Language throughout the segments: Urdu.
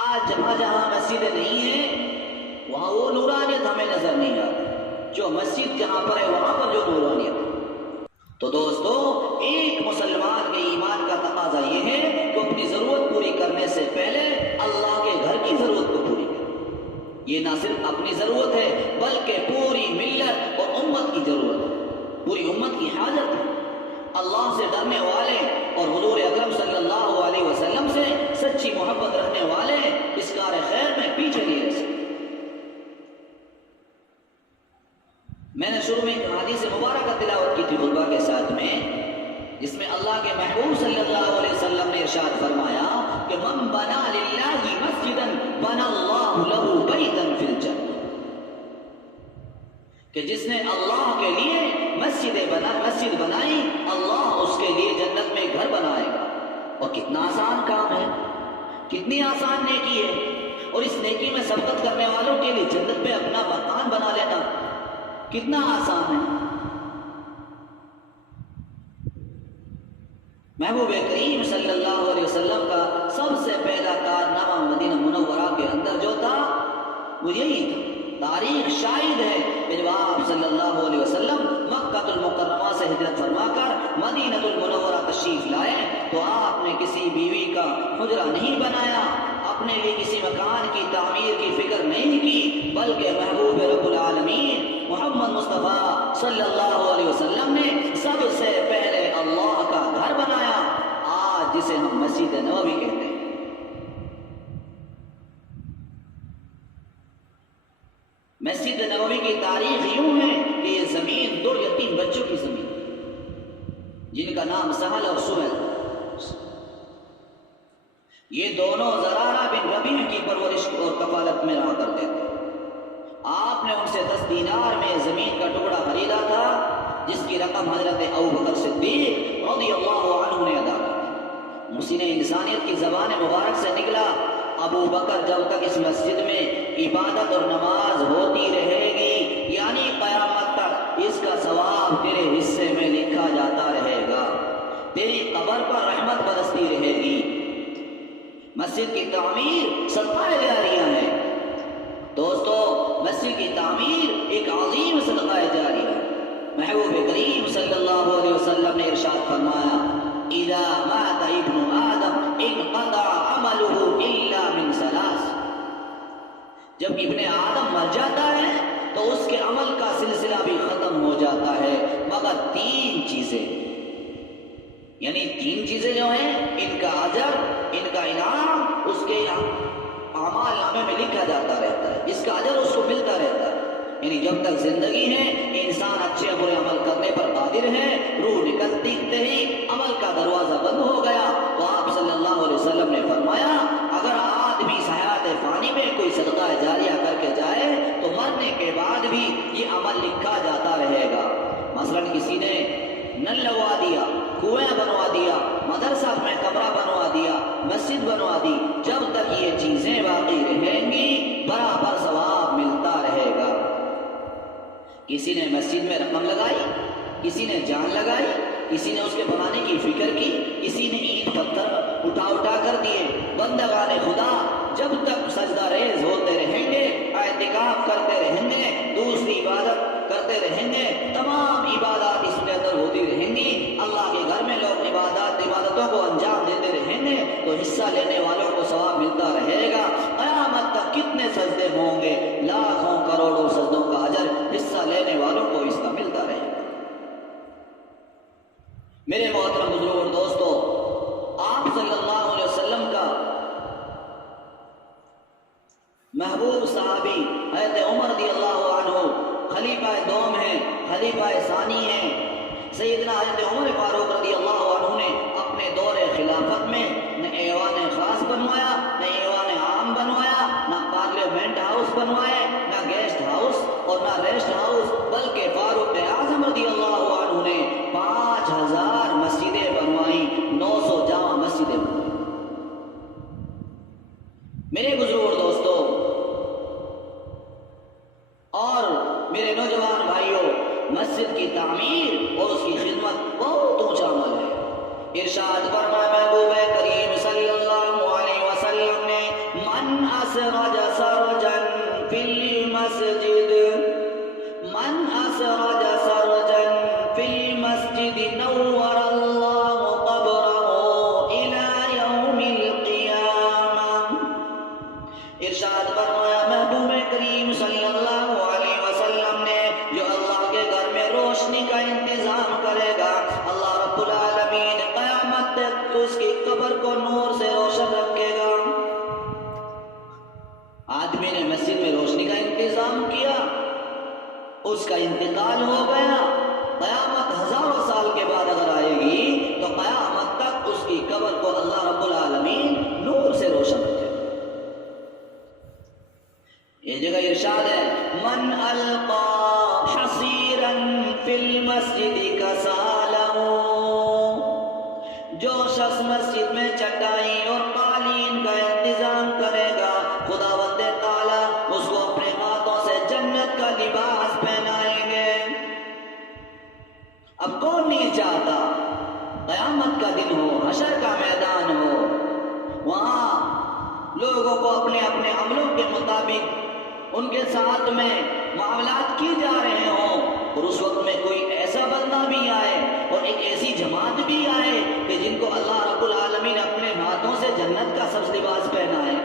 آج جہاں جہاں مسجدیں نہیں ہیں وہاں وہ نورانیت ہمیں نظر نہیں آتی جو مسجد جہاں پر ہے وہاں پر جو نورانیت ہے۔ تو دوستو، ایک مسلمان کے ایمان کا تقاضا یہ ہے کہ اپنی ضرورت پوری کرنے سے پہلے اللہ کے گھر کی ضرورت کو پوری کرے۔ یہ نہ صرف اپنی ضرورت ہے بلکہ پوری ملت اور امت کی ضرورت ہے، پوری امت کی حاجت ہے۔ اللہ سے ڈرنے والے اور حضور اکرم صلی اللہ علیہ وسلم سے سچی محبت رکھنے والے اس کار خیر میں پیچھے نہیں رہ سکتے۔ میں نے شروع میں ایک حدیث مبارکہ تلاوت کی تھی خطبہ کے ساتھ میں، جس میں اللہ کے محبوب صلی اللہ علیہ وسلم نے ارشاد فرمایا کہ من بنا للہ مسجدا بنا اللہ لہ بیتا فی الجنہ، کہ جس نے اللہ کے لیے مسجد بنائی اللہ اس کے لیے جنت میں گھر بنائے گا۔ اور کتنا آسان کام ہے، کتنی آسان نیکی ہے، اور اس نیکی میں سبقت کرنے والوں کے لیے جنت میں اپنا مکان بنا لینا کتنا آسان ہے۔ محبوب کریم صلی اللہ علیہ وسلم کا سب سے پہلا کارنامہ مدینہ منورہ کے اندر جو تھا وہ یہی تھا۔ تاریخ شاہد ہے کہ جب آپ صلی اللہ علیہ وسلم مکہ المکرمہ سے ہجرت فرما کر مدینہ المنورہ تشریف لائے تو آپ نے کسی بیوی کا حجرہ نہیں بنایا، اپنے لیے کسی مکان کی تعمیر کی فکر نہیں کی، بلکہ محبوب رب العالمین محمد مصطفیٰ صلی اللہ علیہ وسلم نے سب سے پہلے اللہ کا گھر بنایا، آج جسے ہم مسجد نبوی کہتے ہیں۔ مسجد نبوی کی تاریخ یوں ہے کہ یہ زمین دو یتیم بچوں کی زمین جن کا نام سہل اور سہیل، یہ دونوں زرارہ بن ربیع کی پرورش اور کفالت میں رہا کرتے تھے۔ آپ نے ان سے 10 دینار میں زمین کا ٹکڑا خریدا تھا جس کی رقم حضرت ابوبکر صدیق رضی اللہ عنہ نے ادا کی۔ محسن انسانیت کی زبان مبارک سے نکلا، ابو بکر جب تک اس مسجد میں عبادت اور نماز ہوتی رہے گی یعنی قیامت تک اس کا ثواب تیرے حصے میں لکھا جاتا رہے گا، تیری قبر پر رحمت برستی رہے گی۔ مسجد کی تعمیر صدقہ جاریہ ہے دوستو، مسجد کی تعمیر ایک عظیم صدقہ جاریہ ہے۔ محبوب کریم صلی اللہ علیہ وسلم نے ارشاد فرمایا اذا مات ابن آدم انقطع عمله الا من ثلاث، جب ابن آدم مر جاتا ہے تو اس کے عمل کا سلسلہ بھی ختم ہو جاتا ہے مگر 3 چیزیں، یعنی 3 چیزیں جو ہیں ان کا اجر، ان کا انعام اس کے اعمال نامے میں لکھا جاتا رہتا ہے، اس کا اجر اس کو ملتا رہتا ہے۔ یعنی جب تک زندگی ہے انسان اچھے برے عمل کرنے پر قادر ہے، روح نکلتے ہی عمل کا دروازہ بند ہو گیا تو آپ صلی اللہ علیہ وسلم نے فرمایا اگر آدمی حیات فانی میں کوئی صدقہ جاریہ کر کے جائے تو مرنے کے بعد بھی یہ عمل لکھا جاتا رہے گا۔ مثلا کسی نے نل لگوا دیا، کنویں بنوا دیا، مدرسہ میں کمرہ بنوا دیا، مسجد بنوا دی، جب تک یہ چیزیں باقی رہیں گی برابر ثواب ملتا رہے گا۔ کسی نے مسجد میں رقم لگائی، کسی نے جان لگائی، کسی نے اس کے بنانے کی فکر کی، کسی نے اینٹ پتھر اٹھا کر دیے، بندگان خدا جب تک سجدہ ریز ہوتے رہیں گے، اعتکاف کرتے رہیں گے، دوسری عبادت کرتے رہیں گے، تمام عبادات اس کے اندر ہوتی رہیں گی، اللہ کے گھر میں لوگ عبادتوں کو انجام دیتے رہیں گے تو حصہ لینے والوں کو ثواب ملتا رہے گا۔ قیامت تک کتنے سجدے ہوں گے، لاکھوں کروڑوں سجدوں کا اجر حصہ لینے والوں کو اس کا ملتا رہے گا۔ میرے محترم بزرگ اور دوستو، آپ صلی اللہ علیہ وسلم کا محبوب صحابی حضرت عمر رضی اللہ عنہ خلیفہ دوم ہیں، خلیفہ ثانی ہیں۔ سیدنا حضرت عمر فاروق رضی اللہ عنہ نے اپنے دور خلافت میں نہ ایوان خاص بنوایا، نہ ایوان عام بنوایا، نہ پارلیمنٹ ہاؤس بنوائے، نہ گیسٹ ہاؤس اور نہ ریسٹ ہاؤس، بلکہ فاروق اعظم رضی اللہ عنہ نے 5000 مسجدیں بنوائیں، 900 جامع مسجدیں بنوائیں۔ میرے بزرگ دوستو اور میرے نوجوان بھائیوں، مسجد کی تعمیر اور اس کی خدمت بہت اونچا عمل ہے۔ ارشاد فرمایا محبوب کریم صلی اللہ علیہ وسلم نے من قبر کو نور سے روشن رکھے گا۔ آدمی نے مسجد میں روشنی کا انتظام کیا، اس کا انتقال ہو گیا، قیامت ہزاروں سال کے بعد اگر آئے گی تو قیامت تک اس کی قبر کو اللہ رب العالمین نور سے روشن رکھے گا۔ یہ جگہ ارشاد ہے من القا حصیرا فی المسجد کسالہ، جو شخص مسجد میں چٹائی اور قالین کا انتظام کرے گا خداوند تعالیٰ اس کو اپنے ہاتھوں سے جنت کا لباس پہنائیں گے۔ اب کون نہیں چاہتا قیامت کا دن ہو، حشر کا میدان ہو، وہاں لوگوں کو اپنے اپنے عملوں کے مطابق ان کے ساتھ میں معاملات کی جا رہے ہوں، اور اس وقت میں کوئی ایسا بندہ بھی آئے اور ایک ایسی جماعت بھی آئے کہ جن کو اللہ رب العالمین اپنے ہاتھوں سے جنت کا سبز لباس پہنائے،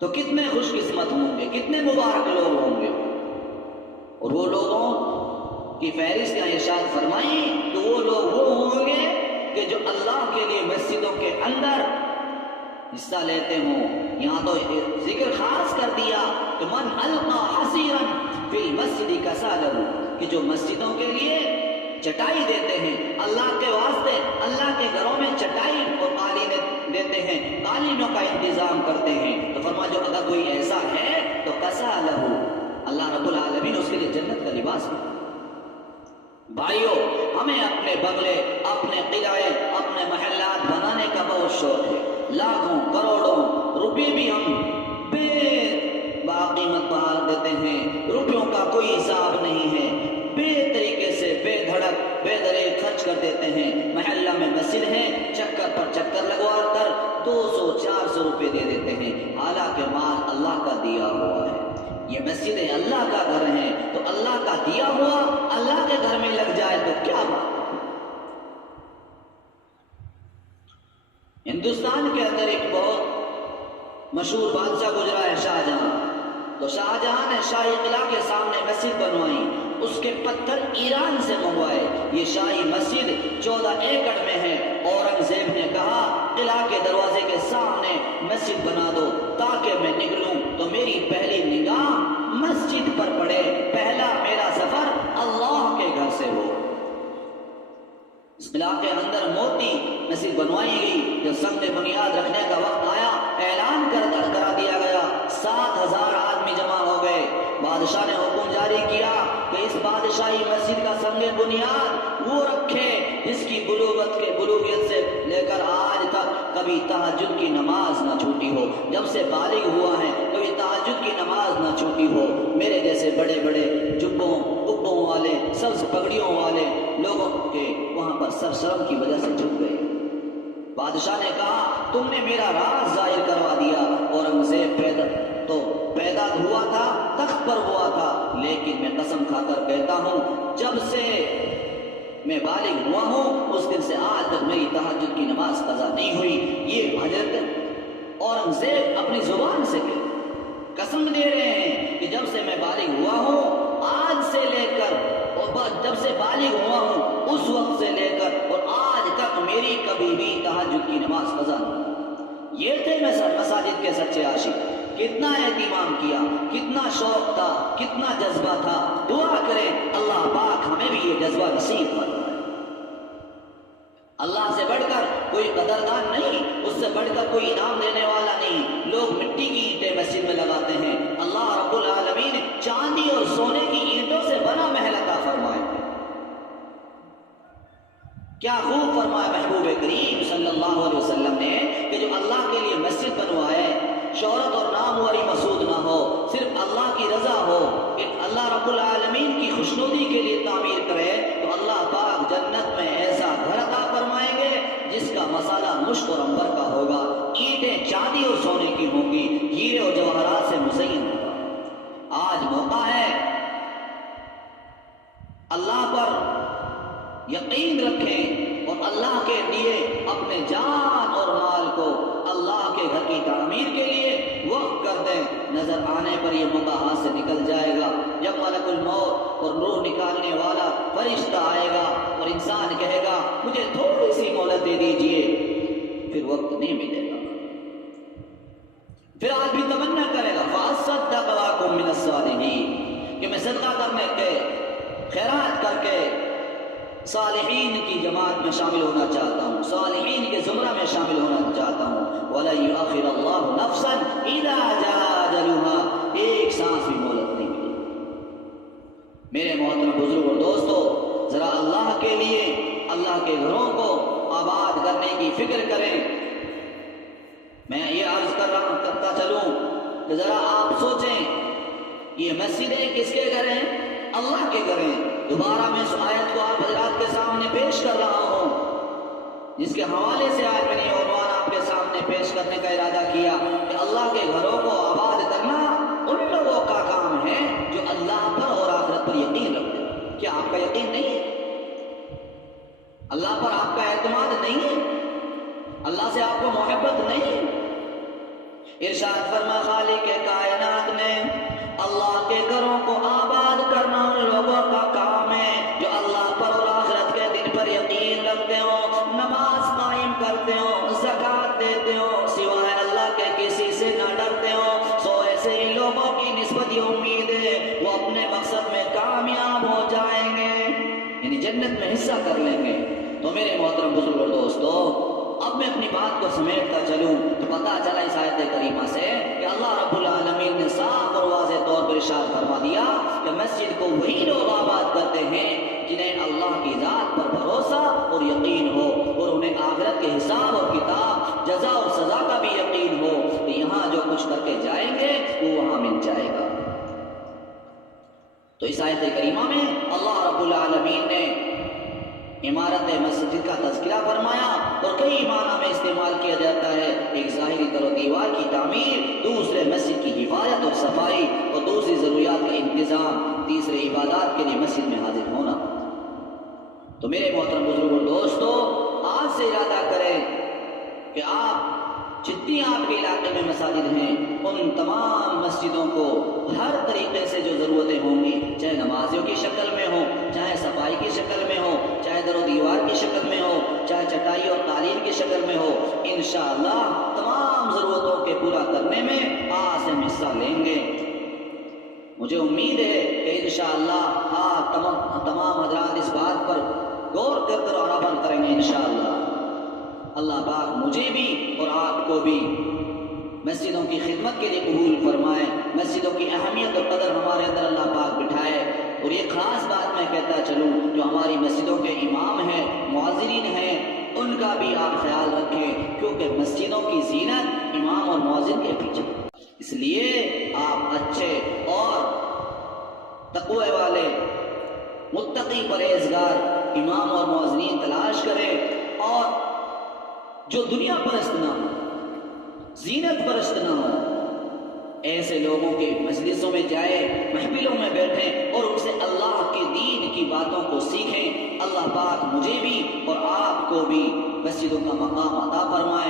تو کتنے خوش قسمت ہوں گے، کتنے مبارک لوگ ہوں گے۔ اور وہ لوگوں کی فہرست کا ارشاد فرمائیں تو وہ لوگ وہ ہوں گے کہ جو اللہ کے لیے مسجدوں کے اندر حصہ لیتے ہوں۔ یہاں تو ذکر خاص کر دیا کہ من القا حصیرا فی المسجد کسالہ، کہ جو مسجدوں کے لیے چٹائی دیتے ہیں، اللہ کے واسطے اللہ کے گھروں میں چٹائی اور قالین دیتے ہیں، قالینوں کا انتظام کرتے ہیں، تو فرمایا جو اگر کوئی ایسا ہے تو کسالہ، اللہ رب العالمین اس کے لیے جنت کا لباس ہے۔ بھائیو، ہمیں اپنے بنگلے، اپنے قلعے، اپنے محلات بنانے کا بہت شوق ہے، لاکھوں کروڑوں روپے بھی ہم بے باقیمت بہا دیتے ہیں، روپیوں کا کوئی حساب نہیں ہے، بے طریقے سے بے دھڑک بے دریغ خرچ کر دیتے ہیں۔ محلہ میں مسجد ہے، چکر پر چکر لگوا کر 200-400 روپے دے دیتے ہیں، حالانکہ مال اللہ کا دیا ہوا ہے۔ یہ مسجدیں اللہ کا گھر ہیں، تو اللہ کا دیا ہوا اللہ کے گھر میں لگ جائے تو کیا بات۔ ہندوستان کے اندر ایک بہت مشہور بادشاہ گزرا ہے شاہجہاں، تو شاہجہاں نے شاہی قلعہ کے سامنے مسجد بنوائی، اس کے پتھر ایران سے منگوائے۔ یہ شاہی مسجد 14 ایکڑ میں ہے۔ اورنگزیب نے کہا قلعہ کے دروازے کے سامنے مسجد بنا دو تاکہ میں نکلوں تو میری پہلی نگاہ مسجد پر پڑے، پہلا میرا سفر اللہ کے گھر سے ہو۔ اس قلعہ کے اندر موتی مسجد بنوائی گئی۔ جب سنگ بنیاد رکھنے کا وقت آیا، اعلان کرا دیا گیا، 7000 آدمی جمع ہو گئے۔ بادشاہ نے حکم جاری کیا کہ اس بادشاہی مسجد کا سنگ بنیاد وہ رکھے جس کی بلوغیت سے لے کر آج تک کبھی تہجد کی نماز نہ چھوٹی ہو، جب سے بالغ ہوا ہے کبھی تہجد کی نماز نہ چھوٹی ہو۔ میرے جیسے بڑے بڑے جبوں کبوں والے سبز پگڑیوں والے لوگوں کے وہاں پر سر شرم کی وجہ سے جھک گئے۔ بادشاہ نے کہا تم نے میرا راز ظاہر کروا دیا۔ اورنگزیب پیدا ہوا تھا، تخت پر ہوا تھا، لیکن میں قسم کھا کر کہتا ہوں جب سے میں بالغ ہوا ہوں اس دن سے آج تک میری تہجد کی نماز قضا نہیں ہوئی۔ یہ حضرت اورنگزیب اپنی زبان سے قسم دے رہے ہیں کہ جب سے میں بالغ ہوا ہوں آج سے لے کر، اور جب سے بالغ ہوا ہوں اس وقت سے لے کر اور آج تک میری کبھی بھی تہجد کی نماز قضا نہیں۔ یہ تھے مساجد کے سچے عاشق۔ کتنا اہتمام کیا، کتنا شوق تھا، کتنا جذبہ تھا۔ دعا کریں اللہ پاک ہمیں بھی یہ جذبہ نصیب فرمائے۔ اللہ سے بڑھ کر کوئی قدردان نہیں، اس سے بڑھ کر کوئی انعام دینے والا نہیں۔ لوگ مٹی کی اینٹیں مسجد میں لگاتے ہیں، اللہ رب العالمین چاندی اور سونے کی اینٹوں سے بنا محل عطا فرمائے۔ کیا خوب فرمایا محبوب کریم صلی اللہ علیہ وسلم نے کہ جو اللہ کے لیے مسجد بنوائے، شہرت اور ناموری مسعود نہ ہو، صرف اللہ کی رضا ہو، کہ اللہ رب العالمین کی خوشنودی کے لیے تعمیر کرے، تو اللہ پاک جنت میں ایسا گھر عطا فرمائیں گے جس کا مسالہ مشک اور عنبر کا ہوگا، اینٹیں چاندی اور سونے کی ہوں گی، ہیرے اور جواہرات سے مزین ہوگا۔ آج موقع ہے اللہ پر یقین رکھیں اور اللہ کے لیے اپنے جان اور مال کو اللہ کے گھر کی تعمیر کے لیے وقف کر دیں۔ نظر آنے پر یہ موقع ہاتھ سے نکل جائے گا، جب ملک الموت اور روح نکالنے والا فرشتہ آئے گا اور انسان کہے گا مجھے تھوڑی سی مہلت دے دیجئے، پھر وقت نہیں ملے گا. پھر آدمی تمنا کرے گا فَأَصَّدَّقَ وَأَكُن مِّنَ الصَّالِحِينَ کہ میں صدقہ کرنے کے خیرات کر کے صالحین کی جماعت میں شامل ہونا چاہتا ہوں، صالحین کے زمرہ میں شامل ہونا چاہتا ہوں. وَلَن يُؤَخِّرَ اللَّهُ نَفْسًا إِذَا جَاءَ أَجَلُهَا ایک سانس بھی مہلت نہیں ملے. میرے محترم بزرگ اور دوستو، ذرا اللہ کے لیے اللہ کے گھروں کو آباد کرنے کی فکر کریں. میں یہ عرض کرتا چلوں کہ ذرا آپ سوچیں یہ مسجدیں کس کے گھر ہیں؟ اللہ کے گھر ہیں. دوبارہ میں اس آیت کو آپ حضرات کے سامنے پیش کر رہا ہوں جس کے حوالے سے آج میں نے عنوان آپ کے سامنے پیش کرنے کا ارادہ کیا کہ اللہ کے گھروں کو آباد کرنا ان لوگوں کا کام ہے جو اللہ پر اور آخرت پر یقین رکھتے ہیں. کیا آپ کا یقین نہیں ہے؟ اللہ پر آپ کا اعتماد نہیں ہے؟ اللہ سے آپ کو محبت نہیں ہے؟ ارشاد فرما خالق کائنات نے اللہ کے گھروں کو آباد کرنا ان لوگوں کا کام ہے جو اللہ پر اور آخرت کے دن پر یقین رکھتے ہو، نماز قائم کرتے ہو، زکوٰۃ دیتے ہو، سوائے اللہ کے کسی سے نہ ڈرتے ہو. سو ایسے ہی لوگوں کی نسبت یہ امید ہے وہ اپنے مقصد میں کامیاب ہو جائیں گے، یعنی جنت میں حصہ کر لیں گے. تو میرے محترم بزرگ اور دوستو، اب میں اپنی بات کو سمیٹتا چلوں تو پتہ چلا اس آیت کریمہ سے کہ اللہ رب العالمین نے صاف اور واضح طور پر ارشاد فرما دیا کہ مسجد کو وہی لوگ آباد کرتے ہیں جنہیں اللہ کی ذات پر بھروسہ اور یقین ہو اور انہیں آخرت کے حساب اور کتاب، جزا اور سزا کا بھی یقین ہو کہ یہاں جو کچھ کر کے جائیں گے وہ وہاں مل جائے گا. تو اس آیت کریمہ میں اللہ رب العالمین نے عمارت مسجد کا تذکرہ فرمایا اور کئی معنی میں استعمال کیا جاتا ہے. ایک ظاہری در و دیوار کی تعمیر، دوسرے مسجد کی حفاظت اور صفائی اور دوسری ضروریات کا انتظام، تیسرے عبادات کے لیے مسجد میں حاضر ہونا. تو میرے محترم بزرگ اور دوستو، آج سے ارادہ کریں کہ آپ جتنی آپ کے علاقے میں مساجد ہیں ان تمام مسجدوں کو ہر طریقے سے جو ضرورتیں ہوں گی، چاہے نمازیوں کی شکل میں ہو، چاہے صفائی کی شکل میں ہو، چاہے در و دیوار کی شکل میں ہو، چاہے چٹائی اور قالین کی شکل میں ہو، انشاءاللہ تمام ضرورتوں کے پورا کرنے میں آج سے حصہ لیں گے. مجھے امید ہے کہ انشاءاللہ آپ تمام حضرات اس بات پر غور کر اور عمل کریں گے انشاءاللہ. اللہ پاک مجھے بھی اور آپ کو بھی مسجدوں کی خدمت کے لیے قبول فرمائے، مسجدوں کی اہمیت اور قدر ہمارے اندر اللہ پاک بٹھائے. اور یہ خاص بات میں کہتا چلوں، جو ہماری مسجدوں کے امام ہیں، مؤذرین ہیں، ان کا بھی آپ خیال رکھیں کیونکہ مسجدوں کی زینت امام اور مؤذن کے پیچھے. اس لیے آپ اچھے اور تقوی والے متقی پرہیزگار امام اور مؤذنین تلاش کریں اور جو دنیا پرست نہ ہو، زینت پرست نہ ہو، ایسے لوگوں کے مجلسوں میں جائے، محفلوں میں بیٹھیں اور ان سے اللہ کے دین کی باتوں کو سیکھیں. اللہ پاک مجھے بھی اور آپ کو بھی مسجدوں کا مقام عطا فرمائے.